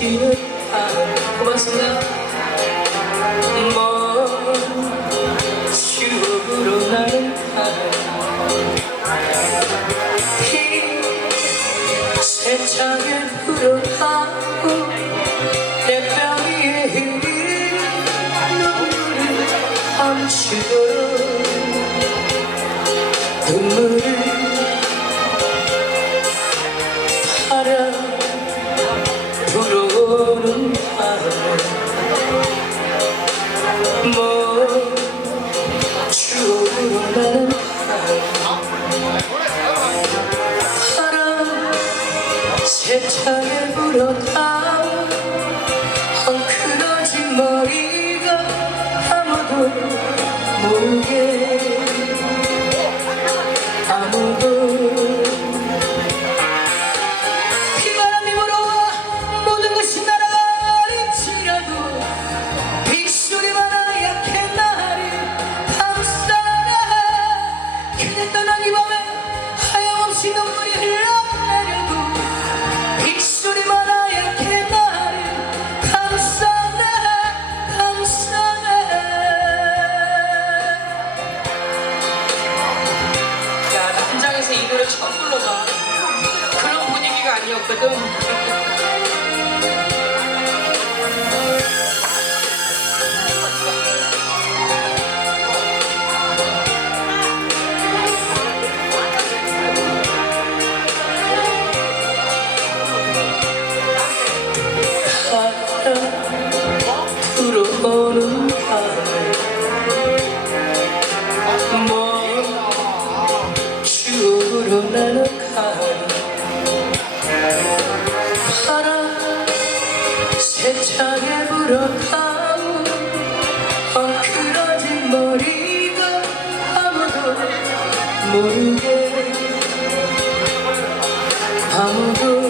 주시는 아 고맙습니다 추억으로 나는 가 세상을 불어하고 내뺨 위에 흘리는 눈물을 감추고 눈물 바람 세차게 불어다 헝클어진 머리가 아무도 모르게 처음 불러봐. 그런 분위기가 아니었거든. 바람 세차게 불어가고 엉클어진 머리가 아무도 모르게 아무도